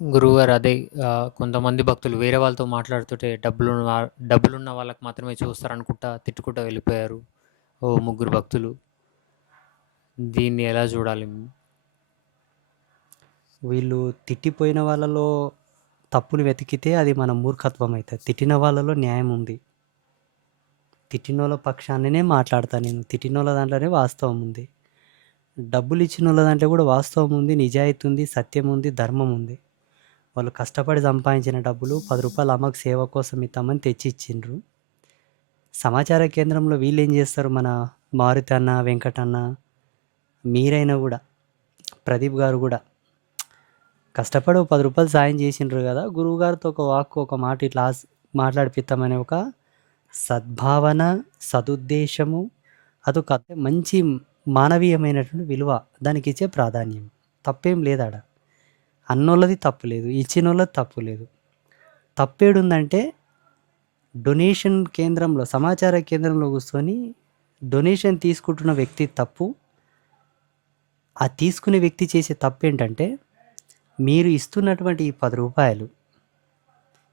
గురువుగారు అదే కొంతమంది భక్తులు వేరే వాళ్ళతో మాట్లాడుతుంటే డబ్బులున్న వాళ్ళకి మాత్రమే చూస్తారనుకుంటా తిట్టుకుంటా వెళ్ళిపోయారు. ఓ ముగ్గురు భక్తులు. దీన్ని ఎలా చూడాలి? వీళ్ళు తిట్టిపోయిన వాళ్ళలో తప్పులు వెతికితే అది మన మూర్ఖత్వం అయితది. తిట్టిన వాళ్ళలో న్యాయం ఉంది. తిట్టినోళ్ళ పక్షాననే మాట్లాడతా నేను. తిట్టినోళ్ళ దాంట్లోనే వాస్తవం ఉంది. డబ్బులిచ్చినోళ్ళ దాంట్లో కూడా వాస్తవం ఉంది, నిజాయితీ ఉంది, సత్యం ఉంది, ధర్మం ఉంది. వాళ్ళు కష్టపడి సంపాదించిన డబ్బులు రూ. 10 అమ్మకు సేవ కోసం ఇద్దామని తెచ్చి ఇచ్చిండ్రు. సమాచార కేంద్రంలో వీళ్ళేం చేస్తారు, మన మారుతి అన్న, వెంకటన్న, మీరైనా కూడా, ప్రదీప్ గారు కూడా కష్టపడి ఓ రూ. 10 సాయం చేసిండ్రు కదా! గురువుగారితో ఒక వాక్కు, ఒక మాట ఇట్లా మాట్లాడిపిద్దామనే ఒక సద్భావన, సదుద్దేశము, అదొక మంచి మానవీయమైనటువంటి విలువ. దానికిచ్చే ప్రాధాన్యం. తప్పేం లేదాడ. అన్నోళ్ళది తప్పు లేదు. ఇచ్చినోళ్ళది తప్పు లేదు. తప్పేడుందంటే డొనేషన్ కేంద్రంలో, సమాచార కేంద్రంలో కూర్చొని డొనేషన్ తీసుకుంటున్న వ్యక్తి తప్పు. ఆ తీసుకునే వ్యక్తి చేసే తప్పేంటంటే, మీరు ఇస్తున్నటువంటి ఈ రూ. 10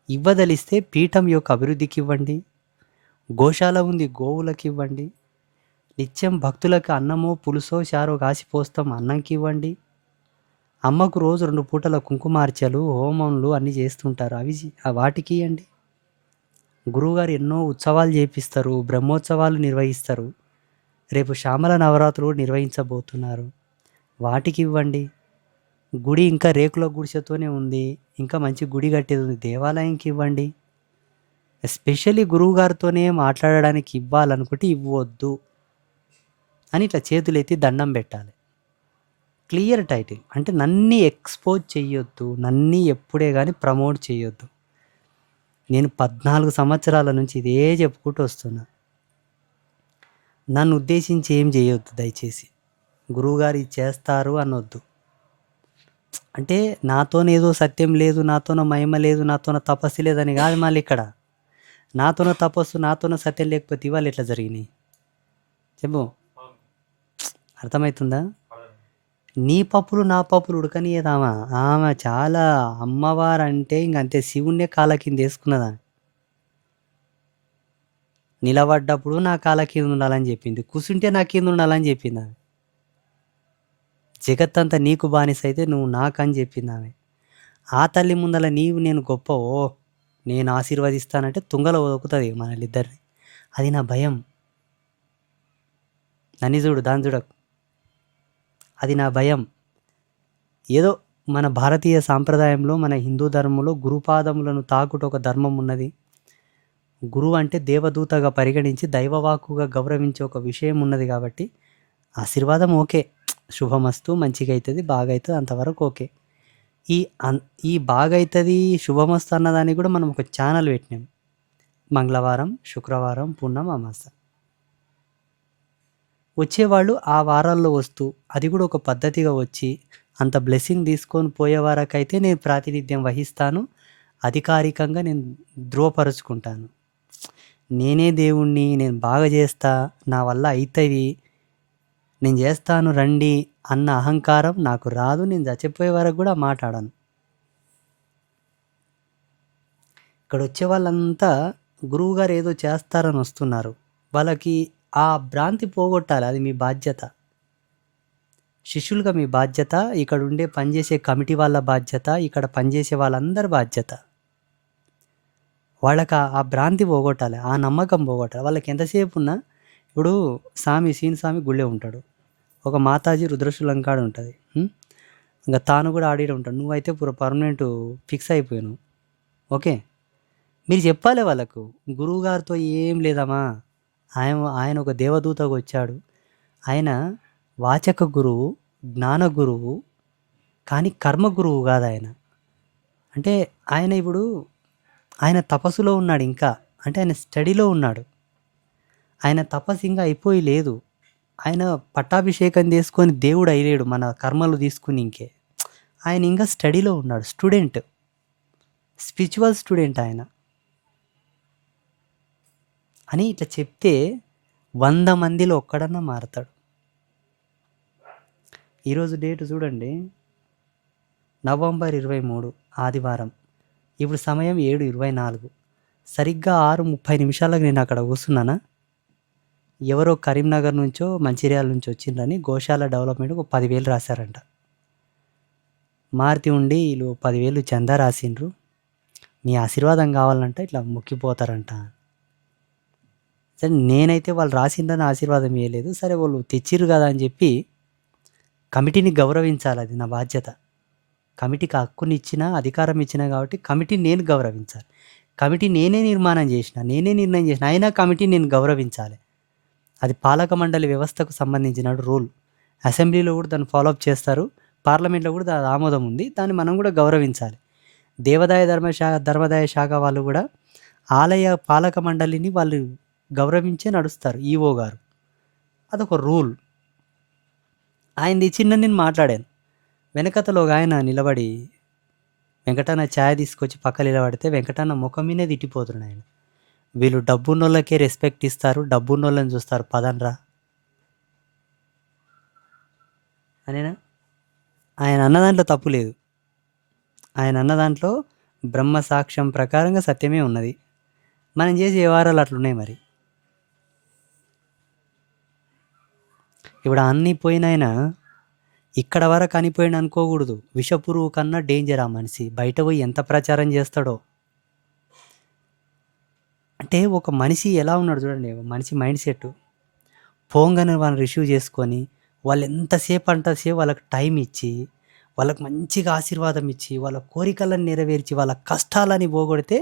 ఇవ్వదలిస్తే పీఠం యొక్క అభివృద్ధికివ్వండి. గోశాల ఉంది, గోవులకివ్వండి. నిత్యం భక్తులకు అన్నమో, పులుసో, చారో కాసి పోస్తాం, అన్నంకివ్వండి. అమ్మకు రోజు 2 పూటల కుంకుమార్చలు, హోమంలు అన్నీ చేస్తుంటారు. వాటికియ్యండి. గురువుగారు ఎన్నో ఉత్సవాలు చేపిస్తారు. బ్రహ్మోత్సవాలు నిర్వహిస్తారు. రేపు శ్యామల నవరాత్రులు నిర్వహించబోతున్నారు. వాటికివ్వండి. గుడి ఇంకా రేకుల గుడిసెతోనే ఉంది. ఇంకా మంచి గుడి కట్టేది ఉంది. దేవాలయంకివ్వండి. ఎస్పెషల్లీ గురువుగారితోనే మాట్లాడడానికి ఇవ్వాలనుకుంటే ఇవ్వొద్దు అని ఇట్లా చేతులెత్తి దండం పెట్టాలి. Clear title. అంటే నన్ని ఎక్స్‌పోజ్ చెయ్యొద్దు. నన్ని ఎప్పుడే గాని ప్రమోట్ చెయ్యొద్దు. నేను 14 సంవత్సరాల నుంచి ఇదే చెప్పుకుంటూ వస్తున్నా. నన్ను ఉద్దేశించి ఏం చేయొద్దు దయచేసి. గురువుగారు ఇది చేస్తారు అనొద్దు. అంటే నాతోనేదో సత్యం లేదు, నాతోన మహిమ లేదు, నాతోన తపస్సు లేదని కాదు మళ్ళిక్కడ. నాతోన తపస్సు, నాతోన సత్యం లేకపోతే ఇవాళ ఎట్లా జరిగినాయి? చెప్పు. అర్థమైతుందా? నీ పప్పులు, నా పప్పులు ఉడకనీయదామా? ఆమె చాలా అమ్మవారంటే ఇంగంతే, శివున్నే కాళ్ళ కిందేసుకున్నదామె. నిలబడ్డప్పుడు నా కాళ్ళ కింద ఉండాలని చెప్పింది. కూసుంటే నా కింద ఉండాలని చెప్పిందామె. జగత్తంతా నీకు బానిసైతే నువ్వు నాకని చెప్పిందామె. ఆ తల్లి ముందల నీవు నేను గొప్పవో, నేను ఆశీర్వదిస్తానంటే తుంగలో దొక్కుతది మనలిద్దరిని. అది నా భయం. నన్ను చూడు, దాన్ని చూడకు. అది నా భయం. ఏదో మన భారతీయ సాంప్రదాయంలో, మన హిందూ ధర్మంలో గురుపాదములను తాకుట ఒక ధర్మం ఉన్నది. గురువు అంటే దేవదూతగా పరిగణించి దైవవాక్కుగా గౌరవించే ఒక విషయం ఉన్నది కాబట్టి, ఆశీర్వాదం ఓకే. శుభమస్తు, మంచిగైతది, బాగైతది, అంతవరకు ఓకే. ఈ ఈ బాగైతది, శుభమస్తు అన్నదానికి కూడా మనం ఒక ఛానల్ పెట్టినాం. మంగళవారం, శుక్రవారం, పున్నం, అమాస. వచ్చేవాళ్ళు ఆ వారాల్లో వస్తూ, అది కూడా ఒక పద్ధతిగా వచ్చి, అంత బ్లెస్సింగ్ తీసుకొని పోయే వరకైతే నేను ప్రాతినిధ్యం వహిస్తాను. అధికారికంగా నేను ధృవపరుచుకుంటాను. నేనే దేవుడిని, నేను బాగా చేస్తా, నా వల్ల అయితది, నేను చేస్తాను రండి అన్న అహంకారం నాకు రాదు. నేను చచ్చిపోయే వరకు కూడా మాటాడను. ఇక్కడొచ్చే వాళ్ళంతా గురువుగారు ఏదో చేస్తారని వస్తున్నారు. వాళ్ళకి ఆ భ్రాంతి పోగొట్టాలి. అది మీ బాధ్యత. శిష్యులుగా మీ బాధ్యత. ఇక్కడుండే పనిచేసే కమిటీ వాళ్ళ బాధ్యత. ఇక్కడ పనిచేసే వాళ్ళందరి బాధ్యత. వాళ్ళకి ఆ భ్రాంతి పోగొట్టాలి. ఆ నమ్మకం పోగొట్టాలి. వాళ్ళకి ఎంతసేపున్నా ఇప్పుడు సీను స్వామి గుళ్ళే ఉంటాడు. ఒక మాతాజీ రుద్రశూలం ఉంటది. ఇంక తాను కూడా ఆడీడే ఉంటాడు. నువ్వైతే పర్మనెంట్ ఫిక్స్ అయిపోయావు. ఓకే. మీరు చెప్పాలి వాళ్ళకు. గురువుగారితో ఏం లేదమ్మా. ఆయన ఒక దేవదూతగా వచ్చాడు. ఆయన వాచక గురువు, జ్ఞాన గురువు, కానీ కర్మ గురువు కాదాయన. అంటే ఆయన ఇప్పుడు ఆయన తపస్సులో ఉన్నాడు ఇంకా. అంటే ఆయన స్టడీలో ఉన్నాడు. ఆయన తపస్సు ఇంకా అయిపోయి లేదు. ఆయన పట్టాభిషేకం చేసుకొని దేవుడు అయ్యలేడు మన కర్మలు తీసుకుని ఇంకే. ఆయన ఇంకా స్టడీలో ఉన్నాడు. స్టూడెంట్. స్పిరిచువల్ స్టూడెంట్ ఆయన. అని ఇట్లా చెప్తే 100 మందిలో ఒక్కడన్నా మారతాడు. ఈరోజు డేట్ చూడండి. నవంబర్ 23 ఆదివారం. ఇప్పుడు సమయం 7:24. సరిగ్గా 6:30 నేను అక్కడ కూర్చున్నానా, ఎవరో కరీంనగర్ నుంచో మంచిర్యాల నుంచి వచ్చిండ్రని గోశాల డెవలప్మెంట్‌కి 10,000 రాశారంట. మారుతి ఉండి వీళ్ళు 10,000 చందా రాసిండ్రు, మీ ఆశీర్వాదం కావాలంటే ఇట్లా మొక్కిపోతారంట. సరే నేనైతే వాళ్ళు రాసిండ్రని ఆశీర్వాదం ఇయ్యలేదు. సరే వాళ్ళు తెచ్చిర్రు కదా అని చెప్పి కమిటీని గౌరవించాలి, అది నా బాధ్యత. కమిటీకి హక్కునిచ్చినా అధికారం ఇచ్చినా కాబట్టి కమిటీని నేను గౌరవించాలి. కమిటీ నేనే నిర్మాణం చేసిన, నేనే నిర్ణయం చేసిన, అయినా కమిటీని నేను గౌరవించాలి. అది పాలక మండలి వ్యవస్థకు సంబంధించిన రూల్. అసెంబ్లీలో కూడా దాన్ని ఫాలోఅప్ చేస్తారు, పార్లమెంట్లో కూడా దాని ఆమోదం ఉంది, దాన్ని మనం కూడా గౌరవించాలి. దేవాదాయ ధర్మాదాయ శాఖ వాళ్ళు కూడా ఆలయ పాలక మండలిని వాళ్ళు గౌరవించే నడుస్తారు. ఈఓ గారు, అదొక రూల్. ఆయనది చిన్న నేను మాట్లాడాను. వెనకతలో ఒక ఆయన నిలబడి వెంకటన్న ఛాయ్ తీసుకొచ్చి పక్కన నిలబడితే వెంకటన్న ముఖం మీదే తిట్టిపోతున్నాడు ఆయన. వీళ్ళు డబ్బున్నోళ్ళకే రెస్పెక్ట్ ఇస్తారు, డబ్బున్నోళ్ళని చూస్తారు, పదనరా అనేనా. ఆయన అన్న దాంట్లో తప్పు లేదు. ఆయన అన్న దాంట్లో బ్రహ్మ సాక్ష్యం ప్రకారంగా సత్యమే ఉన్నది. మనం చేసే వ్యవహారాలు అట్లున్నాయి. మరి ఇప్పుడు అన్నీ పోయినాయన ఇక్కడ వరకు అనిపోయిన అనుకోకూడదు. విషపురుగు కన్నా డేంజర్ ఆ మనిషి. బయట పోయి ఎంత ప్రచారం చేస్తాడో. అంటే ఒక మనిషి ఎలా ఉన్నాడు చూడండి, ఒక మనిషి మైండ్ సెట్. పోంగానే వాళ్ళని రిసీవ్ చేసుకొని వాళ్ళు ఎంతసేపు అంతసేపు వాళ్ళకి టైం ఇచ్చి, వాళ్ళకి మంచిగా ఆశీర్వాదం ఇచ్చి, వాళ్ళ కోరికలను నెరవేర్చి, వాళ్ళ కష్టాలని పోగొడితే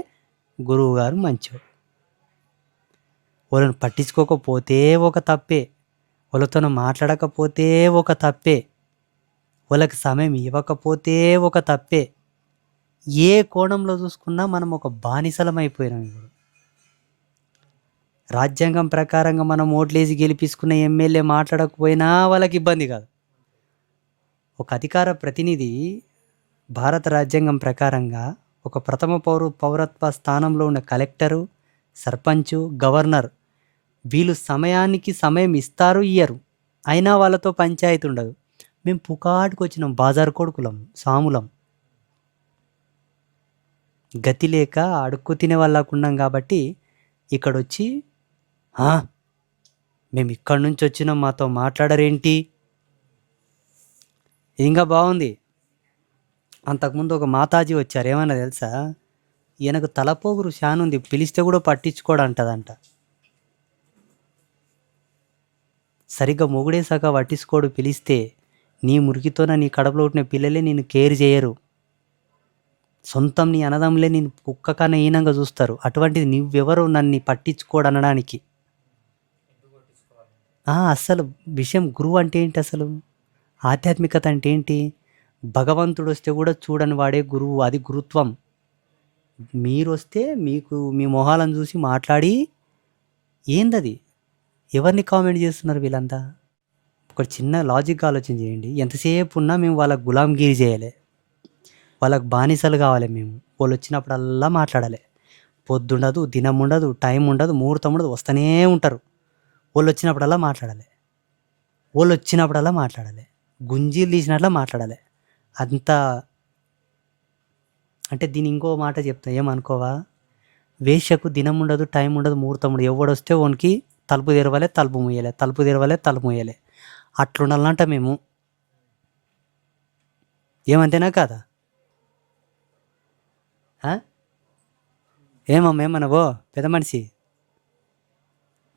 గురువు గారు మంచోడు. వాళ్ళని పట్టించుకోకపోతే ఒక తప్పే, వాళ్ళతో మాట్లాడకపోతే ఒక తప్పే, వాళ్ళకి సమయం ఇవ్వకపోతే ఒక తప్పే. ఏ కోణంలో చూసుకున్నా మనం ఒక బానిసలం అయిపోయినాం. ఇప్పుడు రాజ్యాంగం ప్రకారంగా మనం ఓట్లేసి గెలిపించుకున్న ఎమ్మెల్యే మాట్లాడకపోయినా వాళ్ళకి ఇబ్బంది కాదు. ఒక అధికార ప్రతినిధి భారత రాజ్యాంగం ప్రకారంగా ఒక ప్రథమ పౌరత్వ స్థానంలో ఉన్న కలెక్టరు, సర్పంచు, గవర్నర్ వీళ్ళు సమయానికి సమయం ఇస్తారు, ఇయ్యరు, అయినా వాళ్ళతో పంచాయతీ ఉండదు. మేము పుకాటుకు వచ్చినాం, బాజారు కొడుకులం, సాములం, గతి లేక అడుక్కు తినే వాళ్ళకు ఉన్నాం. కాబట్టి ఇక్కడొచ్చి మేము ఇక్కడి నుంచి వచ్చినాం, మాతో మాట్లాడరేంటి? ఇది ఇంకా బాగుంది. అంతకుముందు ఒక మాతాజీ వచ్చారు, ఏమన్నా తెలుసా, ఈయనకు తలపోగురు శానుంది, పిలిస్తే కూడా పట్టించుకోడంటదంట. సరిగ్గా మొగుడే సగా పట్టించుకోడు, పిలిస్తే నీ మురికితోన నీ కడుపులో పుట్టిన పిల్లలే నిన్ను కేర్ చేయరు, సొంతం నీ అన్నదమ్ములే నేను కుక్క కన్నా హీనంగా చూస్తారు. అటువంటిది నువ్వెవరు నన్ను పట్టించుకోడనడానికి? అస్సలు విషయం గురువు అంటే ఏంటి, అసలు ఆధ్యాత్మికత అంటే ఏంటి? భగవంతుడు వస్తే కూడా చూడని వాడే గురువు, అది గురుత్వం. మీరు వస్తే మీకు మీ మొహాలను చూసి మాట్లాడి ఏందది? ఎవరిని కామెంట్ చేస్తున్నారు వీళ్ళంతా? ఒక చిన్న లాజిక్ ఆలోచన చేయండి. ఎంతసేపు ఉన్నా మేము వాళ్ళకి గులాంగిరి చేయాలి, వాళ్ళకి బానిసలు కావాలి మేము. వాళ్ళు వచ్చినప్పుడల్లా మాట్లాడాలి. పొద్దుండదు, దినం ఉండదు, టైం ఉండదు, ముహూర్తం ఉండదు, వస్తూనే ఉంటారు. వాళ్ళు వచ్చినప్పుడల్లా మాట్లాడాలి, వాళ్ళు వచ్చినప్పుడల్లా మాట్లాడాలి, గుంజీలు తీసినట్లా మాట్లాడాలి. అంత అంటే దీని ఇంకో మాట చెప్తా, ఏమనుకోవా, వేశ్యకు దినం ఉండదు, టైం ఉండదు, ముహూర్తం ఉండదు. ఎవడొస్తే వానికి తలుపు తెరవాలి, తలుపు మూయాలి, తలుపు తెరవాలి, తలుపు మూయాలి. అట్లుండాలంట మేము. ఏమంతేనా కాదా? ఏమన్నావో పెద్ద మనిషి?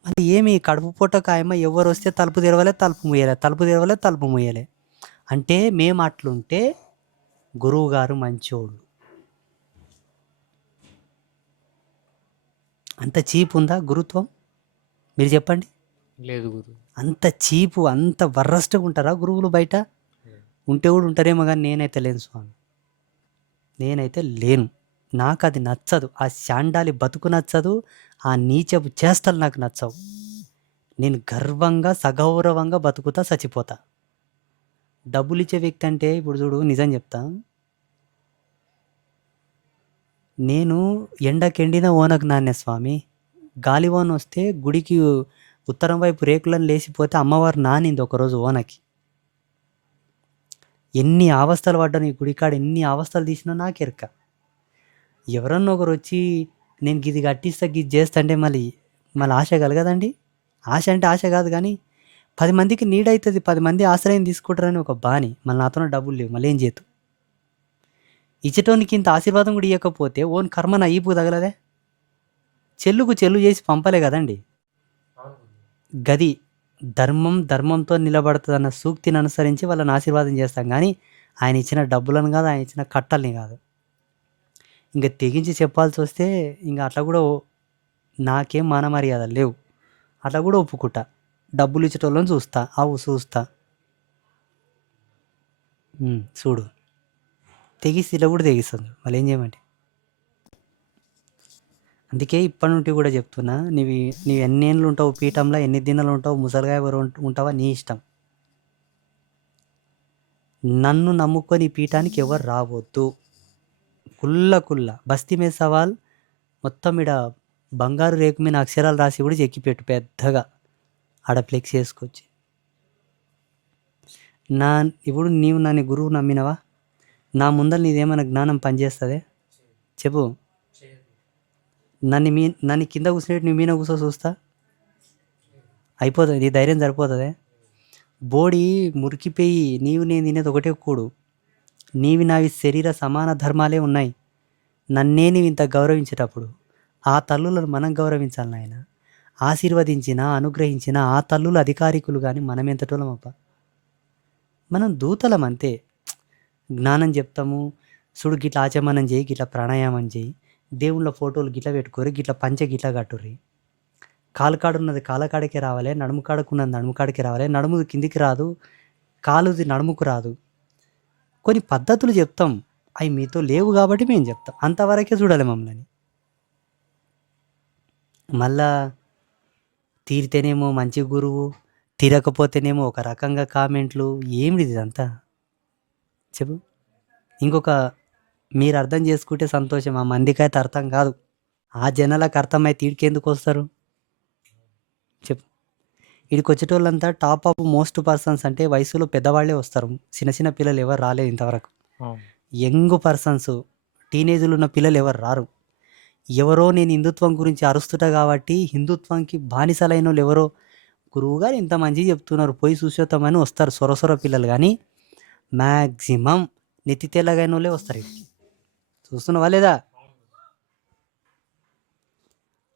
మళ్ళీ ఏమి కడుపు పూట కాయమ్మ, ఎవరు వస్తే తలుపు తెరవాలి, తలుపు మూయాలి, తలుపు తెరవాలి, తలుపు మూయాలి. అంటే మేము అట్లుంటే గురువు గారు మంచోళ్ళు. అంత చీప్ ఉందా గురుత్వం? మీరు చెప్పండి. లేదు గురు. అంత చీపు, అంత వరస్ట్గా ఉంటారా గురువులు? బయట ఉంటే కూడా ఉంటారేమో, కానీ నేనైతే లేను స్వామి, నేనైతే లేను. నాకు అది నచ్చదు, ఆ శాండాలి బతుకు నచ్చదు, ఆ నీచపు చేష్టలు నాకు నచ్చవు. నేను గర్వంగా సగౌరవంగా బతుకుతా, చచ్చిపోతా. డబ్బులు ఇచ్చే వ్యక్తి అంటే ఇప్పుడు చూడు, నిజం చెప్తా, నేను ఎండకెండిన ఓనకు నాన్నే స్వామి. గాలివాన వస్తే గుడికి ఉత్తరం వైపు రేకులను లేచిపోతే అమ్మవారు నానింది ఒకరోజు ఓనకి. ఎన్ని అవస్థలు పడ్డాను ఈ గుడికాడ, ఎన్ని అవస్థలు తీసినా నాకెరక. ఎవరన్నా ఒకరు వచ్చి నేను గిది కట్టిస్తా గిది చేస్తా అంటే మళ్ళీ మళ్ళీ ఆశ కలగదండి. ఆశ అంటే ఆశ కాదు కానీ 10 మందికి నీడవుతుంది, 10 మంది ఆశ్రయం తీసుకుంటారని ఒక బాని. మళ్ళీ నాతోనే డబ్బులు లేవు, మళ్ళీ ఏం చేతు? ఇచ్చటోనికి ఇంత ఆశీర్వాదం కూడా ఇవ్వకపోతే ఓన్ కర్మ నా ఈపు తగలదే? చెల్లుకు చెల్లు చేసి పంపలే కదండి. గది ధర్మంతో నిలబడుతుందన్న సూక్తిని అనుసరించి వాళ్ళని ఆశీర్వాదం చేస్తాం కానీ ఆయన ఇచ్చిన డబ్బులను కాదు, ఆయన ఇచ్చిన కట్టల్ని కాదు. ఇంకా తెగించి చెప్పాల్సి వస్తే ఇంకా అట్లా కూడా నాకేం మాన మర్యాదలు లేవు, అట్లా కూడా ఒప్పుకుంటా. డబ్బులు ఇచ్చేటోళ్ళని చూస్తా, చూస్తా. చూడు తెగిస్తే ఇలా కూడా తెగిస్తుంది, మళ్ళీ ఏం చేయమంటే. అందుకే ఇప్పటి నుండి కూడా చెప్తున్నా, నీవు ఎన్ని ఏళ్ళు ఉంటావు పీఠంలో, ఎన్ని దినాలు ఉంటావు, ముసలిగా ఎవరు ఉంటావా నీ ఇష్టం. నన్ను నమ్ముకొని పీఠానికి ఎవరు రావద్దు. కుల్ల బస్తీ మీద సవాల్ మొత్తం ఇడ బంగారు రేకు మీద అక్షరాలు రాసి కూడా చెక్కిపెట్టు పెద్దగా ఆడ ఫ్లెక్స్ వేసుకొచ్చి. ఇప్పుడు నీవు నన్ను గురువు నమ్మినవా? నా ముందర నీదేమైనా జ్ఞానం పనిచేస్తుంది? చెప్పు. నన్ను కింద కూర్చునేట్టు నీ మీద కూర్చో చూస్తా, అయిపోతుంది. నీ ధైర్యం సరిపోతుంది? బోడి మురికిపోయి నేను తినేది ఒకటే కూడు. నీవి నావి శరీర సమాన ధర్మాలే ఉన్నాయి. నన్నే నీవు ఇంత గౌరవించేటప్పుడు ఆ తల్లులను మనం గౌరవించాలి నాయన. ఆశీర్వదించిన అనుగ్రహించిన ఆ తల్లులు అధికారికులు కానీ మనం ఎంతటోళ్ళమప్ప. మనం దూతలం అంతే. జ్ఞానం చెప్తాము, చూడు గిట్లా ఆచమనం చేయి, గిట్లా ప్రాణాయామం చేయి, దేవుళ్ళ ఫోటోలు గిట్లా పెట్టుకోరు, గిట్లా పంచె గిట్లా కట్టుర్రి. కాలుకాడున్నది కాలకాడికే రావాలి, నడుము కాడుకున్నది నడుము కాడికి రావాలి. నడుము కిందికి రాదు, కాలుది నడుముకు రాదు. కొన్ని పద్ధతులు చెప్తాం, అవి మీతో లేవు కాబట్టి మేము చెప్తాం. అంతవరకే చూడాలి మమ్మల్ని. మళ్ళా తీరితేనేమో మంచి గురువు, తీరకపోతేనేమో ఒక రకంగా కామెంట్లు. ఏమిటి ఇదంతా చెప్పు. ఇంకొక మీరు అర్థం చేసుకుంటే సంతోషం, ఆ మందికైతే అర్థం కాదు. ఆ జనాలకు అర్థమైతే ఈడికెందుకు వస్తారు చెప్పు. వీడికి వచ్చేటోళ్ళంతా టాప్ ఆఫ్ మోస్ట్ పర్సన్స్ అంటే వయసులో పెద్దవాళ్ళే వస్తారు. చిన్న పిల్లలు ఎవరు రాలేదు ఇంతవరకు. యంగ్ పర్సన్స్, టీనేజ్లో ఉన్న పిల్లలు ఎవరు రారు. ఎవరో నేను హిందుత్వం గురించి అరుస్తుటా కాబట్టి హిందుత్వంకి బానిసలైన వాళ్ళు ఎవరో గురువుగారు ఇంత మంచిగా చెప్తున్నారు పోయి చూసేద్దామని వస్తారు సొరసొర పిల్లలు. కానీ మ్యాక్సిమం నెత్తి తెల్లగైన వాళ్ళే వస్తారు. చూస్తున్నావా లేదా?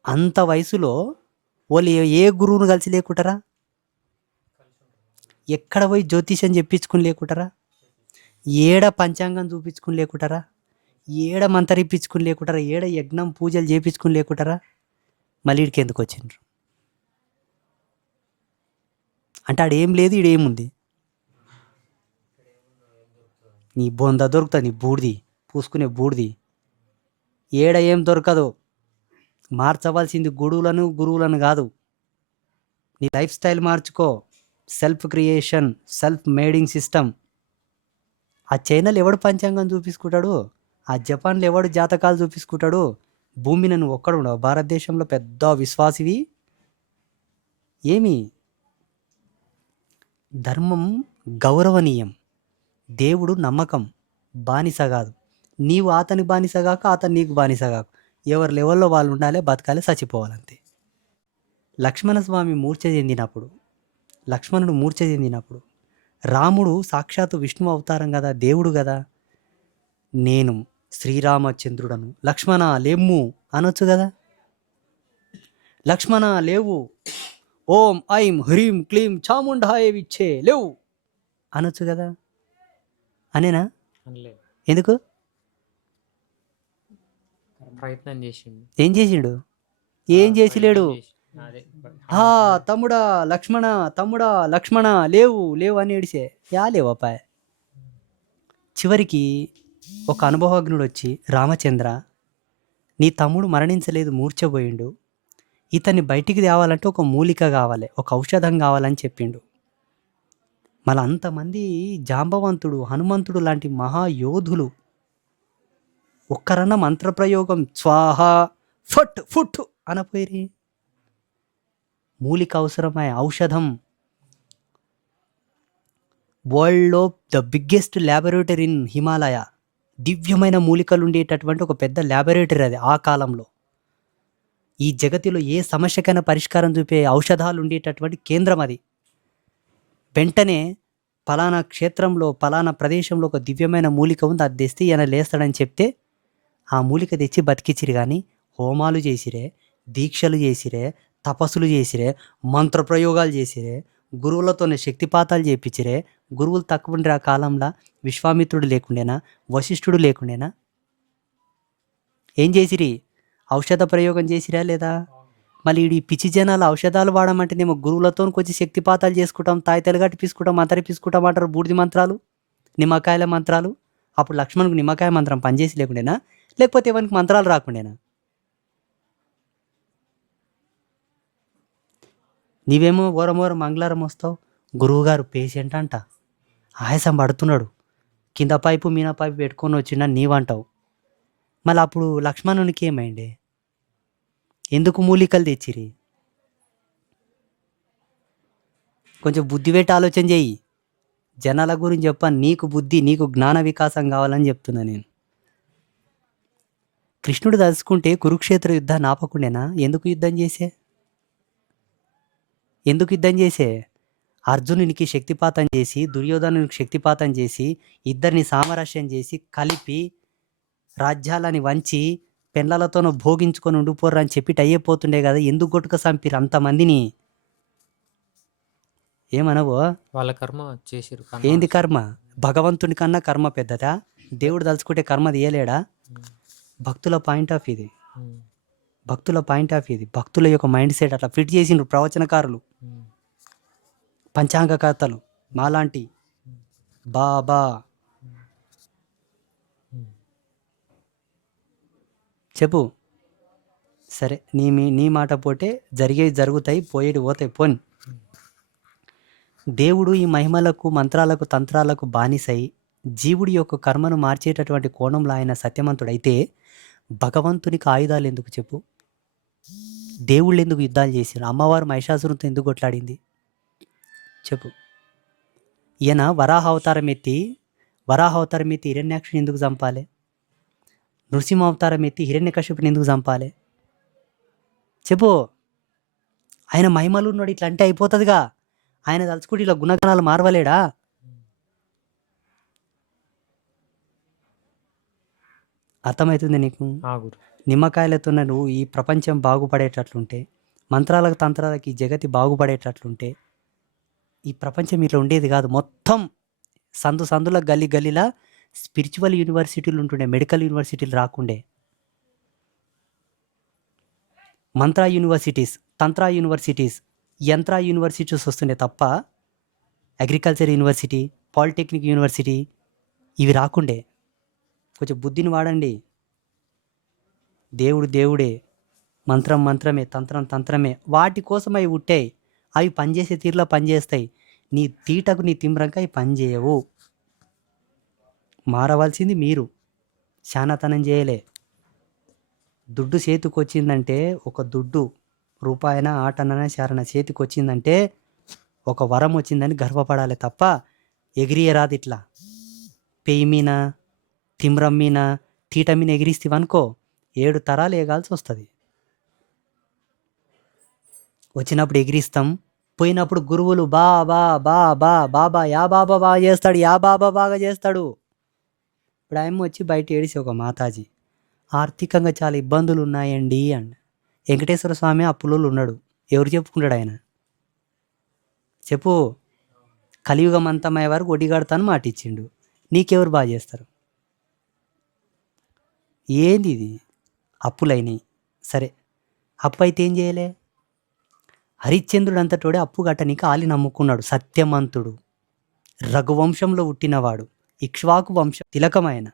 అంత వయసులో వాళ్ళు ఏ గురువును కలిసి లేకుంటారా? ఎక్కడ పోయి జ్యోతిష్యం చెప్పించుకుని లేకుంటారా? ఏడ పంచాంగం చూపించుకుని లేకుంటారా? ఏడ మంతరిప్పించుకుని లేకుంటారా? ఏడ యజ్ఞం పూజలు చేయించుకుని లేకుంటారా? మళ్ళీ ఈడికి ఎందుకు వచ్చిండ్రు అంటే ఆడేం లేదు, ఈడేముంది? నీ బొంద దొరుకుతుంది, నీ బూడిది పూసుకునే బూడిది. ఏడ ఏం దొరకదు. మార్చవలసింది గురువులను కాదు. నీ లైఫ్ స్టైల్ మార్చుకో. Self creation, self made in system. ఆ చైనాలో ఎవడు పంచాంగం చూపించుకుంటాడు? ఆ జపాన్లో ఎవడు జాతకాలు చూపించుకుంటాడు? భూమిని నువ్వు ఒక్కడు ఉండవు. భారతదేశంలో పెద్ద విశ్వాసివి. ఏమి ధర్మం గౌరవనీయం, దేవుడు నమ్మకం, బానిస కాదు. నీవు అతని బానిస కాక అతను నీకు బానిస కాకు. ఎవరి లెవెల్లో వాళ్ళు ఉండాలి, బతకాలి, చచ్చిపోవాలంతే. లక్ష్మణుడు మూర్ఛ చెందినప్పుడు రాముడు సాక్షాత్తు విష్ణు అవతారం కదా, దేవుడు కదా. నేను శ్రీరామచంద్రుడను, లక్ష్మణ లేమ్ము అనొచ్చు కదా. లక్ష్మణ లేవు, ఓం ఐం హ్రీం క్లీం చాముండాయ విచ్చే లేవు అనొచ్చు కదా. అనేనా? ఎందుకు? ప్రయత్నం చేసిండు. ఏం చేసిండు? ఏం చేసిలేడు. తమ్ముడా లక్ష్మణ లేవు అని ఏడిసే లేవపాయ్. చివరికి ఒక అనుభవజ్ఞుడు వచ్చి, రామచంద్ర నీ తమ్ముడు మరణించలేదు, మూర్ఛపోయిండు, ఇతన్ని బయటికి తేవాలంటే ఒక మూలిక కావాలి, ఒక ఔషధం కావాలని చెప్పిండు. మళ్ళీ అంతమంది జాంబవంతుడు, హనుమంతుడు లాంటి మహాయోధులు ఒక్కరన్నా మంత్రప్రయోగం స్వాహ ఫట్ ఫుట్ అనపోయిరి. మూలిక అవసరమై ఔషధం. వరల్డ్‌లో the biggest laboratory in Himalaya. దివ్యమైన మూలికలు ఉండేటటువంటి ఒక పెద్ద ల్యాబొరేటరీ అది ఆ కాలంలో. ఈ జగతిలో ఏ సమస్యకైనా పరిష్కారం చూపే ఔషధాలు ఉండేటటువంటి కేంద్రం అది. వెంటనే పలానా క్షేత్రంలో, పలానా ప్రదేశంలో ఒక దివ్యమైన మూలిక ఉంది. అది తెస్తే ఈయన లేస్తాడని చెప్తే, ఆ మూలిక తెచ్చి బతికిచ్చిరు గానీ, హోమాలు చేసిరే, దీక్షలు చేసిరే, తపస్సులు చేసిరే, మంత్ర ప్రయోగాలు చేసిరే, గురువులతోనే శక్తిపాతాలు చేపిచ్చిరే. గురువులు తక్కువుండ్రి ఆ కాలంలో. విశ్వామిత్రుడు లేకుండేనా? వశిష్ఠుడు లేకుండేనా? ఏం చేసిరి? ఔషధ ప్రయోగం చేసిరా లేదా? మళ్ళీ ఈడు ఈ పిచ్చి జనాలు ఔషధాలు వాడమంటేనేమో గురువులతోని కొంచెం శక్తిపాతాలు చేసుకుంటాం, తాయితలు కట్టిపించుకుంటాం, మంత్రిపించుకుంటాం అంటారు. బూడిద మంత్రాలు, నిమ్మకాయల మంత్రాలు. అప్పుడు లక్ష్మణుకు నిమ్మకాయ మంత్రం పనిచేసి లేకుండేనా? లేకపోతే ఎవరికి మంత్రాలు రాకుండేనా? నీవేమో ఓరమోరం మంగళవారం వస్తావు. గురువుగారు పేషెంట్ అంట, ఆయాసం పడుతున్నాడు, కింద పైపు మీన పైపు పెట్టుకొని వచ్చిండ నీవంటావు. మళ్ళీ అప్పుడు లక్ష్మణునికి ఏమైంది? ఎందుకు మూలికలు తెచ్చిరి? కొంచెం బుద్ధి పెట్టి ఆలోచన చెయ్యి. జనాల గురించి చెప్పాను. నీకు బుద్ధి, నీకు జ్ఞాన వికాసం కావాలని చెప్తున్నా నేను. కృష్ణుడు తలుచుకుంటే కురుక్షేత్ర యుద్ధాన్ని ఆపకుండేనా? ఎందుకు యుద్ధం చేసే? ఎందుకు యుద్ధం చేసే? అర్జునునికి శక్తిపాతం చేసి, దుర్యోధనునికి శక్తిపాతం చేసి, ఇద్దరిని సామరస్యం చేసి, కలిపి రాజ్యాలని వంచి పెండ్లలతోనూ భోగించుకొని ఉండిపోర్రు అని చెప్పి అయ్యేపోతుండే కదా. ఎందుకు కొట్టుక చంపిరు అంతమందిని? ఏమనవో? వాళ్ళ కర్మ చేసిరు ఏంది కర్మ? భగవంతుని కన్నా కర్మ పెద్దదా? దేవుడు తలుచుకుంటే కర్మ తీయలేడా? భక్తుల పాయింట్ ఆఫ్ ఇది. భక్తుల పాయింట్ ఆఫ్ ఇది. భక్తుల యొక్క మైండ్ సెట్ అట్లా ఫిట్ చేసిండ్రు ప్రవచనకారులు, పంచాంగకర్తలు మాలాంటి. బాబా చెప్పు. సరే, నీ మాట పోతే జరిగేవి జరుగుతాయి, పోయేవి పోతాయి. పోని. దేవుడు ఈ మహిమలకు, మంత్రాలకు, తంత్రాలకు బానిసై జీవుడి యొక్క కర్మను మార్చేటటువంటి కోణంలో ఆయన సత్యవంతుడైతే భగవంతునికి ఆయుధాలు ఎందుకు చెప్పు? దేవుళ్ళు ఎందుకు యుద్ధాలు చేశారు? అమ్మవారు మహిషాసురునితో ఎందుకు కొట్లాడింది చెప్పు? ఈయన వరాహ అవతారం ఎత్తి హిరణ్యాక్షుని ఎందుకు చంపాలి? నృసింహ అవతారం ఎత్తి హిరణ్యకశ్యపుని ఎందుకు చంపాలి చెప్పు? ఆయన మహిమలు ఉన్నాడు, ఇట్లా అంటే అయిపోతుందిగా. ఆయన తలుచుకుంటే ఇలా గుణగణాలు మారవలేడా? అర్థమవుతుంది నీకు? నిమ్మకాయలతో నువ్వు ఈ ప్రపంచం బాగుపడేటట్లుంటే, మంత్రాలకు తంత్రాలకు ఈ జగతి బాగుపడేటట్లుంటే, ఈ ప్రపంచం ఇట్లా ఉండేది కాదు. మొత్తం సందుల గల్లీ గల్లీలా స్పిరిచువల్ యూనివర్సిటీలు ఉంటుండే, మెడికల్ యూనివర్సిటీలు రాకుండే. మంత్ర యూనివర్సిటీస్, తంత్ర యూనివర్సిటీస్, యంత్ర యూనివర్సిటీస్ వస్తుండే తప్ప అగ్రికల్చర్ యూనివర్సిటీ, పాలిటెక్నిక్ యూనివర్సిటీ ఇవి రాకుండే. కొంచెం బుద్ధిని వాడండి. దేవుడు దేవుడే, మంత్రం మంత్రమే, తంత్రం తంత్రమే. వాటి కోసం అవి ఉట్టాయి. అవి పనిచేసే తీరులో పనిచేస్తాయి. నీ తీటకు, నీ తిమ్రంగా అవి పనిచేయవు. మారవలసింది మీరు. శానతనం చేయలే. దుడ్డు చేతికి వచ్చిందంటే, ఒక దుడ్డు రూపాయన, ఆటనన, శారణ చేతికి వచ్చిందంటే ఒక వరం వచ్చిందని గర్వపడాలి తప్ప ఎగిరియరాదు. ఇట్లా పెయి మీన, తిమ్రం మీన, తీట మీన ఎగిరిస్తేవనుకో 7 తరాలు ఎగాల్సి వస్తుంది. వచ్చినప్పుడు ఎగిరిస్తాం, పోయినప్పుడు గురువులు బాబా బాబా బాబా, యా బాబా బాగా చేస్తాడు, యా బాబా బాగా చేస్తాడు. ఇప్పుడు ఆయన వచ్చి బయట ఏడిసి ఒక మాతాజీ ఆర్థికంగా చాలా ఇబ్బందులు ఉన్నాయండి అండ్ వెంకటేశ్వర స్వామి అప్పులో ఉన్నాడు. ఎవరు చెప్పుకుంటాడు ఆయన చెప్పు? కలియుగం అంతమయ్యే వరకు వడ్డీ కడతాను మాట ఇచ్చిండు. నీకెవరు బాగా చేస్తారు? ఏంది ఇది? అప్పులైనాయి. సరే, అప్పు అయితే ఏం చేయలే? హరిశ్చంద్రుడు అంతటోడే అప్పు కట్టనీకి ఆలి నమ్ముకున్నాడు. సత్యమంతుడు, రఘువంశంలో పుట్టినవాడు, ఇక్ష్వాకు వంశ తిలకమైన.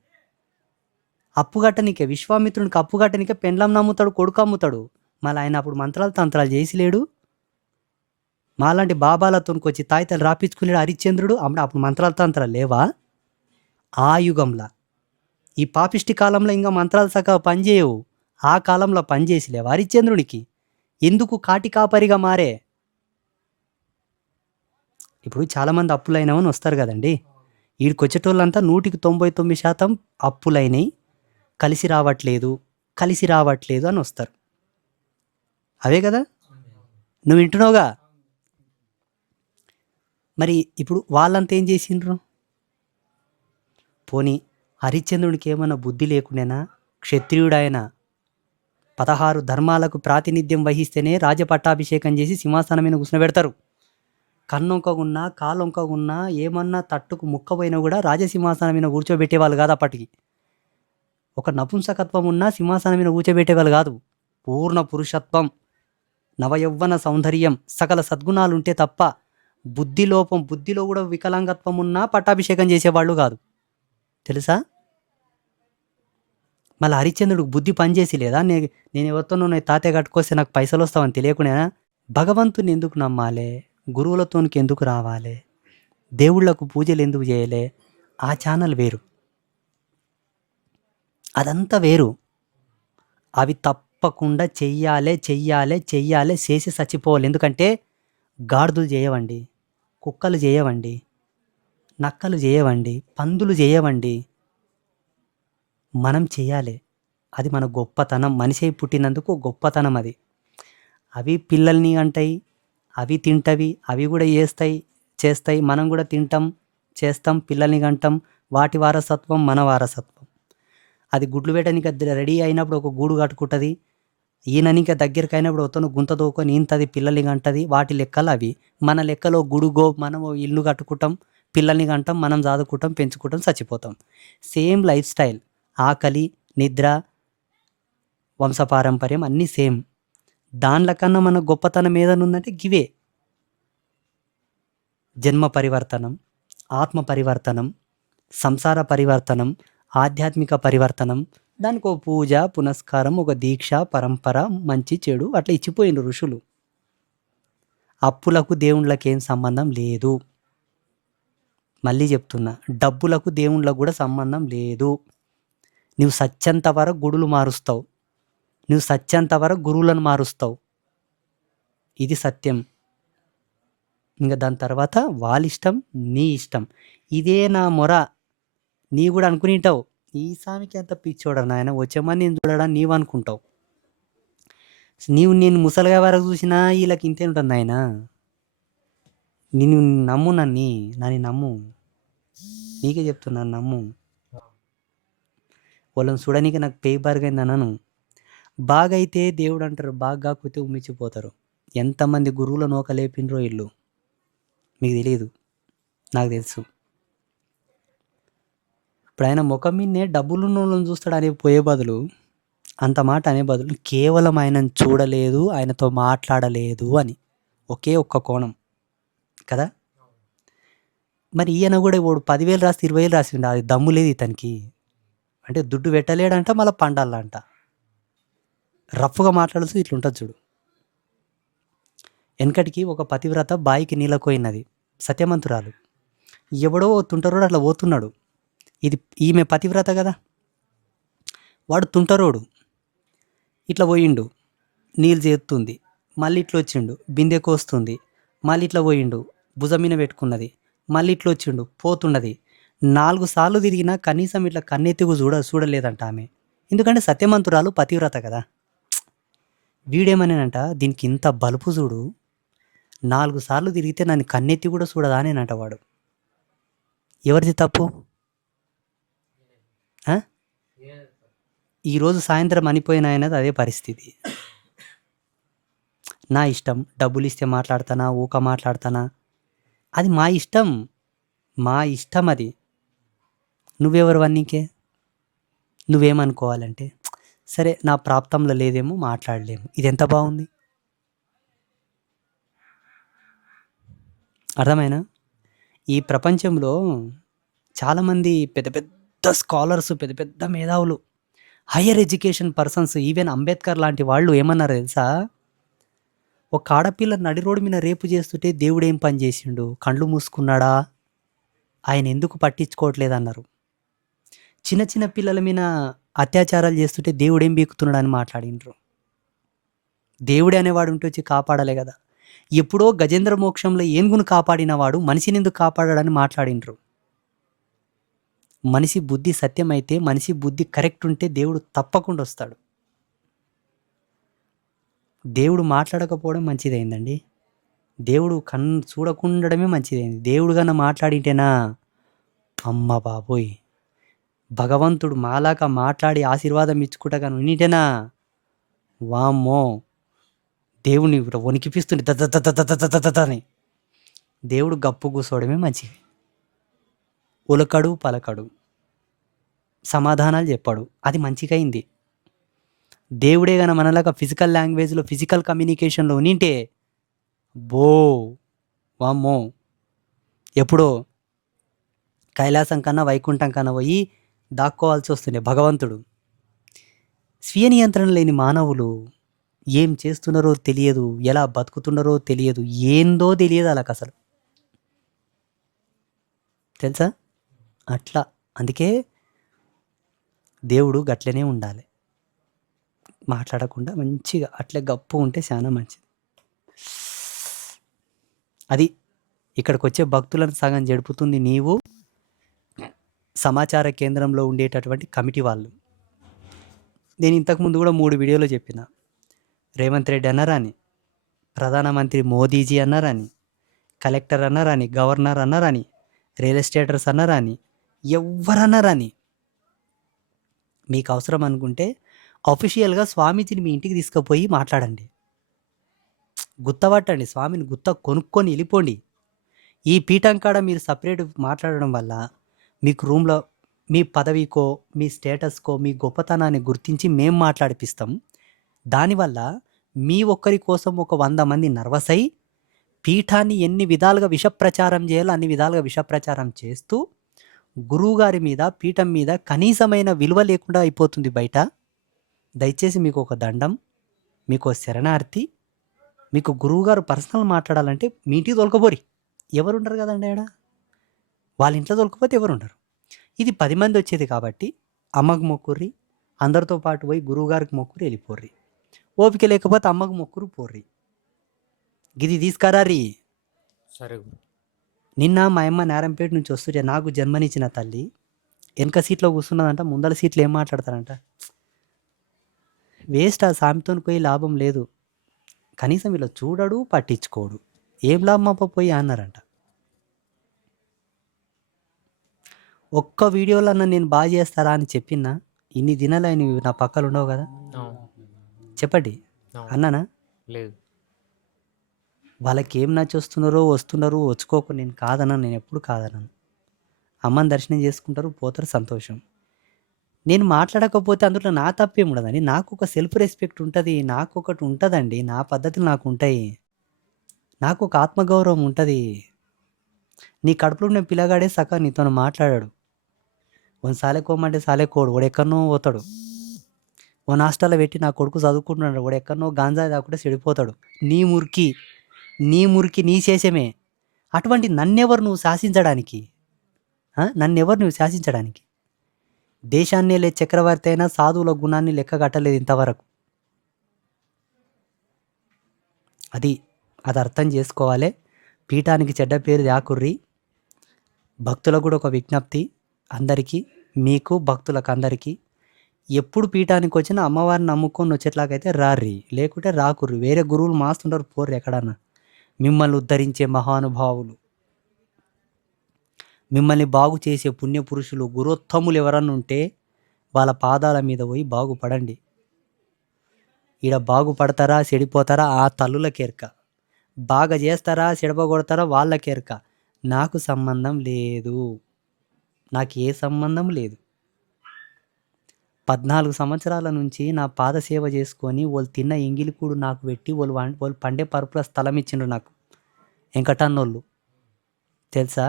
అప్పు కట్టనీకే, విశ్వామిత్రునికి అప్పు కట్టనీకే పెండ్లం నమ్ముతాడు, కొడుకు అమ్ముతాడు. మళ్ళీ ఆయన అప్పుడు మంత్రాలు తంత్రాలు చేసి లేడు? మాలాంటి బాబాలతోనికి వచ్చి తాయితలు రాపించుకునేడు హరిశ్చంద్రుడు. అప్పుడు మంత్రాలు తంత్రాలు లేవా? ఆ యుగంలో, ఈ పాపిష్టి కాలంలో ఇంకా మంత్రాలు సగా పనిచేయవు. ఆ కాలంలో పనిచేసి లేవా హరిశ్చంద్రునికి? ఎందుకు కాటి కాపరిగా మారే? ఇప్పుడు చాలామంది అప్పులైనవని వస్తారు కదండి. ఈడికొచ్చేటోళ్ళంతా 99% అప్పులైనయి, కలిసి రావట్లేదు, కలిసి రావట్లేదు అని వస్తారు. అవే కదా! నువ్వు వింటున్నావుగా. మరి ఇప్పుడు వాళ్ళంతా ఏం చేసిండ్రు? పోనీ హరిశ్చంద్రుడికి ఏమన్నా బుద్ధి లేకుండేనా? క్షత్రియుడాయన 16 ధర్మాలకు ప్రాతినిధ్యం వహిస్తేనే రాజపట్టాభిషేకం చేసి సింహాసనం మీద కూర్చోబెడతారు. కన్నొంకగున్నా, కాలొంకగున్నా, ఏమన్నా తట్టుకు ముక్కబోయినా కూడా రాజసింహాసనం మీద కూర్చోబెట్టేవాళ్ళు కాదు అప్పటికి. ఒక నపుంసకత్వం ఉన్నా సింహాసనం మీద కూర్చోబెట్టేవాళ్ళు కాదు. పూర్ణ పురుషత్వం, నవయౌవన సౌందర్యం, సకల సద్గుణాలుంటే తప్ప బుద్ధిలో కూడా వికలాంగత్వం ఉన్నా పట్టాభిషేకం చేసేవాళ్ళు కాదు. తెలుసా? మళ్ళీ హరిశ్చంద్రుడికి బుద్ధి పనిచేసి లేదా? నేను ఎవరితోనో తాతయ్య కట్టుకొస్తే నాకు పైసలు వస్తావని తెలియకునేనా? భగవంతుని ఎందుకు నమ్మాలే? గురువులతోనికి ఎందుకు రావాలే? దేవుళ్ళకు పూజలు ఎందుకు చేయలే? ఆ ఛానల్ వేరు, అదంతా వేరు. అవి తప్పకుండా చెయ్యాలే, చెయ్యాలే, చెయ్యాలే, చేసి చచ్చిపోవాలి. ఎందుకంటే గాడిదలు చేయవండి, కుక్కలు చేయవండి, నక్కలు చేయవండి, పందులు చేయవండి. మనం చెయ్యాలి. అది మన గొప్పతనం. మనిషి పుట్టినందుకు గొప్పతనం అది. అవి పిల్లల్ని అంటాయి, అవి తింటవి, అవి కూడా చేస్తాయి. మనం కూడా తింటాం, చేస్తాం, పిల్లల్ని కంటాం. వాటి వారసత్వం మన వారసత్వం. అది గుడ్లు పెట్టడానికి రెడీ అయినప్పుడు ఒక గూడు కట్టుకుంటుంది. ఈయననిక దగ్గరికి అయినప్పుడు ఒతను గుంత దోకొని ఈంతది, పిల్లల్ని కంటది. వాటి లెక్కలు అవి. మన లెక్కలో మనం ఇల్లు కట్టుకుంటాం, పిల్లల్ని కంటాం, మనం చదువుకుంటాం, పెంచుకుంటాం, చచ్చిపోతాం. Same life style. ఆకలి, నిద్ర, వంశపారంపర్యం అన్నీ సేమ్. దాంట్ల కన్నా మన గొప్పతనం ఏదైనా ఉందంటే గివే. జన్మ పరివర్తనం, ఆత్మ పరివర్తనం, సంసార పరివర్తనం, ఆధ్యాత్మిక పరివర్తనం. దానికి ఒక పూజ, పునస్కారం, ఒక దీక్ష, పరంపర, మంచి చెడు అట్లా ఇచ్చిపోయిండ్రు ఋషులు. అప్పులకు దేవుళ్ళకి ఏం సంబంధం లేదు. మళ్ళీ చెప్తున్నా, డబ్బులకు దేవుళ్ళకు కూడా సంబంధం లేదు. నువ్వు సత్యంత వరకు గుడులు మారుస్తావు, నువ్వు సత్యంత వరకు గురువులను మారుస్తావు. ఇది సత్యం. ఇంకా దాని తర్వాత వాళ్ళ ఇష్టం, నీ ఇష్టం. ఇదే నా మొర. నీ కూడా అనుకునింటావు, ఈ స్వామికి ఎంత పిచ్చోడా నాయన, వచ్చేమని నేను చూడడా నీవు అనుకుంటావు. నేను ముసలిగా వరకు చూసినా వీళ్ళకి ఇంతే ఉంటుంది నాయన. నేను నమ్ము, నన్ను నమ్ము. నీకే చెప్తున్నాను, నమ్ము. వాళ్ళని చూడనీకి నాకు పేయి బారుగైంది అన్నాను. బాగా అయితే దేవుడు అంటారు, బాగా కాకపోతే ఉమ్మిచ్చిపోతారు. ఎంతమంది గురువుల నోక లేపినరో ఇల్లు మీకు తెలియదు, నాకు తెలుసు. ఇప్పుడు ఆయన ముఖం మీదనే డబ్బులున్న వాళ్ళని చూస్తాడు అనే పోయే బదులు, అంత మాట అనే బదులు కేవలం ఆయనను చూడలేదు, ఆయనతో మాట్లాడలేదు అని ఒకే ఒక్క కోణం కదా. మరి ఈయన కూడా ఇప్పుడు 10,000 రాస్తే 20,000 రాసిండు. అది దమ్ము లేదు ఇతనికి. అంటే దుడ్డు పెట్టలేడంట, మళ్ళీ పండాలంట. రఫ్గా మాట్లాడుతూ ఇట్లుంటుంది చూడు. వెనకటికి ఒక పతివ్రత బాయికి నీళ్ళకోయినది, సత్యమంతురాలు. ఎవడో తుంటరోడు అట్లా పోతున్నాడు. ఈమె పతివ్రత కదా, వాడు తుంటరోడు. ఇట్లా పోయిండు, నీళ్ళు చేస్తుంది, మళ్ళీ ఇట్లా వచ్చిండు, బిందె కోస్తుంది, మళ్ళీ ఇట్లా పోయిండు, భుజమీన పెట్టుకున్నది, మళ్ళీ ఇట్లా వచ్చిండు, పోతున్నది. 4 సార్లు తిరిగినా కనీసం ఇట్లా కన్నెత్తికు చూడలేదంట ఆమె. ఎందుకంటే సత్యమంతురాలు పతివ్రత కదా. వీడేమనేనంట, దీనికి ఇంత బలుపు చూడు, 4 సార్లు తిరిగితే నన్ను కన్నెత్తి కూడా చూడదా అనేనంట వాడు. ఎవరిది తప్పు? ఈరోజు సాయంత్రం అనిపోయిన ఆయనది అదే పరిస్థితి. నా ఇష్టం, డబ్బులు ఇస్తే మాట్లాడతానా, ఊక మాట్లాడతానా, అది మా ఇష్టం, మా ఇష్టం అది. నువ్వెవరు నీకే? నువ్వేమనుకోవాలంటే, సరే నా ప్రాప్తంలో లేదేమో, మాట్లాడలేము. ఇది ఎంత బాగుంది. అర్థమైనా? ఈ ప్రపంచంలో చాలామంది పెద్ద పెద్ద స్కాలర్స్, పెద్ద పెద్ద మేధావులు, higher education persons, even Ambedkar లాంటి వాళ్ళు ఏమన్నారు తెలుసా? ఒక ఆడపిల్ల నడి రోడ్డు మీద రేపు చేస్తుంటే దేవుడు ఏం పని చేసిండు? కళ్ళు మూసుకున్నాడా? ఆయన ఎందుకు పట్టించుకోవట్లేదు అన్నారు. చిన్న చిన్న పిల్లల మీద అత్యాచారాలు చేస్తుంటే దేవుడు ఏం బీకుతున్నాడు అని మాట్లాడిండ్రు. దేవుడే అనేవాడు ఉంటే వచ్చి కాపాడాలి కదా. ఎప్పుడో గజేంద్ర మోక్షంలో ఏనుగును కాపాడినవాడు మనిషిని ఎందుకు కాపాడాడని మాట్లాడిండ్రు. మనిషి బుద్ధి సత్యమైతే, మనిషి బుద్ధి కరెక్ట్ ఉంటే దేవుడు తప్పకుండా వస్తాడు. దేవుడు మాట్లాడకపోవడం మంచిదైందండి. దేవుడు కన్ను చూడకుండడమే మంచిదైంది. దేవుడు కన్నా మాట్లాడింటేనా అమ్మ బాబోయ్! భగవంతుడు మాలాగా మాట్లాడి ఆశీర్వాదం ఇచ్చుకుంటా కానీ ఉన్నిటేనా వామ్మో! దేవుడిని వణికిపిస్తుంది అని. దేవుడు గప్పు కూసోవడమే మంచిది. ఉలకడు పలకడు, సమాధానాలు చెప్పాడు, అది మంచిగైంది. దేవుడే గాన మనలాగా ఫిజికల్ లాంగ్వేజ్లో ఫిజికల్ కమ్యూనికేషన్లో ఉన్నింటే బో వామ్మో! ఎప్పుడో కైలాసం కన్నా వైకుంఠం కన్నా పోయి దాక్కోవాల్సి వస్తుండే భగవంతుడు. స్వీయ నియంత్రణ లేని మానవులు ఏం చేస్తున్నారో తెలియదు, ఎలా బతుకుతున్నారో తెలియదు, ఏందో తెలియదు వాళ్ళకి అసలు. తెలుసా? అట్లా అందుకే దేవుడు గట్లనే ఉండాలి. మాట్లాడకుండా మంచిగా అట్లే గప్పు ఉంటే చాలా మంచిది. అది ఇక్కడికి వచ్చే భక్తులను సగం జడుపుతుంది నీవు, సమాచార కేంద్రంలో ఉండేటటువంటి కమిటీ వాళ్ళు. నేను ఇంతకుముందు కూడా 3 వీడియోలో చెప్పిన. రేవంత్ రెడ్డి అన్నారని, ప్రధానమంత్రి మోదీజీ అన్నారని, కలెక్టర్ అన్నారని, గవర్నర్ అన్నారని, రియల్ ఎస్టేటర్స్ అన్నారని, ఎవ్వరన్నారని. మీకు అవసరం అనుకుంటే అఫీషియల్గా స్వామీజీని మీ ఇంటికి తీసుకుపోయి మాట్లాడండి. గుత్తపట్టండి, స్వామిని గుత్త కొనుక్కొని వెళ్ళిపోండి. ఈ పీఠం కాడ మీరు సపరేట్ మాట్లాడడం వల్ల మీకు రూమ్లో మీ పదవికో, మీ స్టేటస్కో, మీ గొప్పతనాన్ని గుర్తించి మేము మాట్లాడిపిస్తాం. దానివల్ల మీ ఒక్కరి కోసం ఒక 100 మంది నర్వస్ అయి పీఠాన్ని ఎన్ని విధాలుగా విషప్రచారం చేయాలో అన్ని విధాలుగా విషప్రచారం చేస్తూ గురువుగారి మీద, పీఠం మీద కనీసమైన విలువ లేకుండా అయిపోతుంది బయట. దయచేసి మీకు ఒక దండం, మీకు శరణార్థి. మీకు గురువుగారు పర్సనల్ మాట్లాడాలంటే మీ ఇంటికి తొలకపోరి. ఎవరుండరు కదండి ఆడ. వాళ్ళ ఇంట్లో తొలకపోతే ఎవరుండరు. ఇది 10 మంది వచ్చేది కాబట్టి అమ్మకు మొక్కుర్రి, అందరితో పాటు పోయి గురువుగారికి మొక్కురి వెళ్ళిపోర్రి. ఓపిక లేకపోతే అమ్మకు మొక్కురు పోర్రి. గిది తీసుకురారి. సరే. నిన్న మా అమ్మ నారంపేట నుంచి వస్తుంటే నాకు జన్మనిచ్చిన తల్లి వెనక సీట్లో కూర్చున్నదంట, ముందల సీట్లు ఏం మాట్లాడతారంట. వేస్ట్, ఆ సామెతో పోయి లాభం లేదు. కనీసం ఇలా చూడడు, పట్టించుకోడు. ఏం లాభం అప్ప పోయి అన్నారంట. ఒక్క వీడియోలో అన్న నేను బాగా చేస్తారా అని చెప్పినా ఇన్ని దినాలు ఆయన నా పక్కలు ఉండవు కదా. చెప్పండి, అన్నానా? లేదు. వాళ్ళకి ఏం నచ్చొస్తున్నారో వస్తున్నారు, వచ్చుకోకు. నేను కాదన్నాను, నేను ఎప్పుడు కాదన్నాను. అమ్మని దర్శనం చేసుకుంటారు, పోతారు, సంతోషం. నేను మాట్లాడకపోతే అందులో నా తప్పేం ఉండదండి. నాకు ఒక సెల్ఫ్ రెస్పెక్ట్ ఉంటుంది, నాకు ఒకటి ఉంటుందండి, నా పద్ధతులు నాకు ఉంటాయి, నాకు ఒక ఆత్మగౌరవం ఉంటుంది. నీ కడుపులో ఉన్న పిల్లగాడే సకా నీతో మాట్లాడాడు. ఓన్ సాలెకోమంటే సాలెకోడు, వాడు ఎక్కడనో పోతాడు. ఓ హాస్టల్లో పెట్టి నా కొడుకు చదువుకుంటున్నాడు, వాడు ఎక్కడనో గాంజా తాకుంటే చెడిపోతాడు. నీ మురికి నీ శేషమే. అటువంటి నన్నెవరు నువ్వు శాసించడానికి? నన్నెవరు నువ్వు శాసించడానికి? దేశాన్నే లే చక్రవర్తి అయినా సాధువుల గుణాన్ని లెక్క కట్టలేదు ఇంతవరకు. అది అర్థం చేసుకోవాలి. పీఠానికి చెడ్డ పేరు దాకుర్రి. భక్తులకు కూడా ఒక విజ్ఞప్తి, అందరికీ, మీకు భక్తులకు అందరికీ, ఎప్పుడు పీఠానికి వచ్చినా అమ్మవారిని నమ్ముకొని వచ్చేట్లాగైతే రార్రి, లేకుంటే రాకుర్రి. వేరే గురువులు మాస్తుంటారు, పోర్రి ఎక్కడన్నా. మిమ్మల్ని ఉద్ధరించే మహానుభావులు, మిమ్మల్ని బాగు చేసే పుణ్యపురుషులు, గురోత్తములు ఎవరన్నా ఉంటే వాళ్ళ పాదాల మీద పోయి బాగుపడండి. ఈడ బాగుపడతారా చెడిపోతారా ఆ తల్లులకేర్క. బాగా చేస్తారా చెడపగొడతారా వాళ్ళకేర్క. నాకు సంబంధం లేదు, నాకు ఏ సంబంధం లేదు. 14 సంవత్సరాల నుంచి నా పాద సేవ చేసుకొని వాళ్ళు తిన్న ఎంగిలికూడు నాకు పెట్టి వాళ్ళు పండే పరుపుల స్థలం ఇచ్చిండ్రు నాకు వెంకటన్నోళ్ళు. తెలుసా?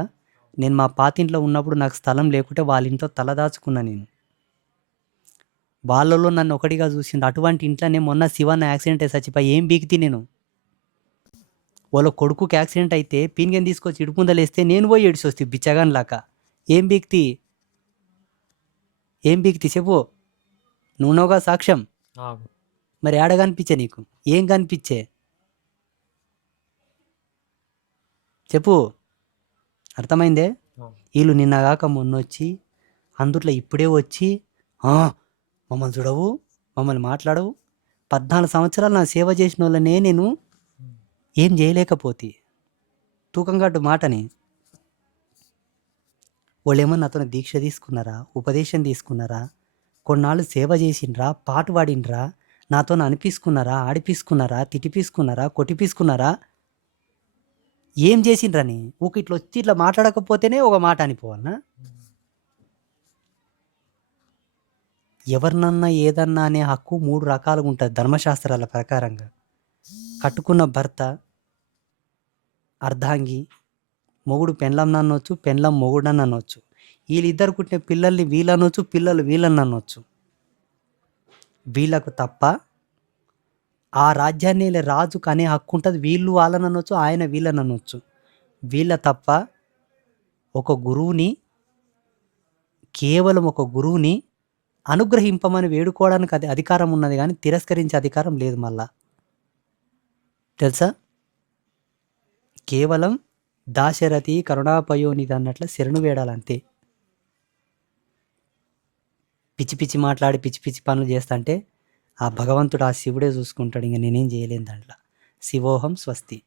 నేను మా పాతింట్లో ఉన్నప్పుడు నాకు స్థలం లేకుంటే వాళ్ళ ఇంట్లో తలదాచుకున్నా నేను. వాళ్ళలో నన్ను ఒకటిగా చూసిండు. అటువంటి ఇంట్లోనే మొన్న శివన్న యాక్సిడెంట్ అయి చచ్చిపోయి ఏం బీకితే నేను. వాళ్ళ కొడుకుకి యాక్సిడెంట్ అయితే పీన్గని తీసుకొచ్చి ఇడుపుందలేస్తే నేను పోయి ఏడిచి వస్తే బిచ్చగాన్ లాక. ఏం బీక్తి చెప్పు. నువ్వునోగా సాక్ష్యం. మరి ఏడ కనిపించే నీకు? ఏం కనిపించే? చెప్పు. అర్థమైందే? ఆ! వీళ్ళు నిన్నగాక మొన్నొచ్చి అందుట్లో ఇప్పుడే వచ్చి "ఆ, మమ్మల్ని చూడవు, మమ్మల్ని మాట్లాడవు, 14 సంవత్సరాలు నా సేవ చేసిన వాళ్ళనే నేను ఏం చేయలేకపోతే తూకం కట్టు మాటని. వాళ్ళేమన్నా నాతోని దీక్ష తీసుకున్నారా, ఉపదేశం తీసుకున్నారా, కొన్నాళ్ళు సేవ చేసిండ్రా, పాట పాడిండ్రా, నాతో అనిపించుకున్నారా, ఆడిపించుకున్నారా, తిట్టిపించుకున్నారా, కొట్టిపించుకున్నారా, ఏం చేసిండ్రని ఊక ఇట్లా వచ్చి ఇట్లా మాట్లాడకపోతేనే ఒక మాట అనిపోవన్నా? ఎవరినన్నా ఏదన్నా అనే హక్కు 3 రకాలుగా ఉంటుంది ధర్మశాస్త్రాల ప్రకారంగా. కట్టుకున్న భర్త, అర్ధాంగి, మొగుడు పెండ్లంని అనొచ్చు, పెండ్లం మొగుడని అనొచ్చు. వీళ్ళిద్దరు పుట్టిన పిల్లల్ని వీళ్ళనొచ్చు, పిల్లలు వీళ్ళని అనొచ్చు. వీళ్ళకు తప్ప ఆ రాజ్యాన్ని ఏలే రాజుకు అనే హక్కు ఉంటుంది. వీళ్ళు వాళ్ళని అనొచ్చు, ఆయన వీళ్ళని అనొచ్చు. వీళ్ళ తప్ప ఒక గురువుని, కేవలం ఒక గురువుని అనుగ్రహింపమని వేడుకోవడానికి అది అధికారం ఉన్నది కానీ తిరస్కరించే అధికారం లేదు మళ్ళా. తెలుసా? కేవలం దాశరథి కరుణాపయోనిధి అన్నట్లు శరణు వేడాలంతే. పిచ్చి పిచ్చి మాట్లాడి పిచ్చి పిచ్చి పనులు చేస్తంటే ఆ భగవంతుడు, ఆ శివుడే చూసుకుంటాడు. ఇంక నేనేం చేయలేను దాంట్లో. శివోహం స్వస్తి.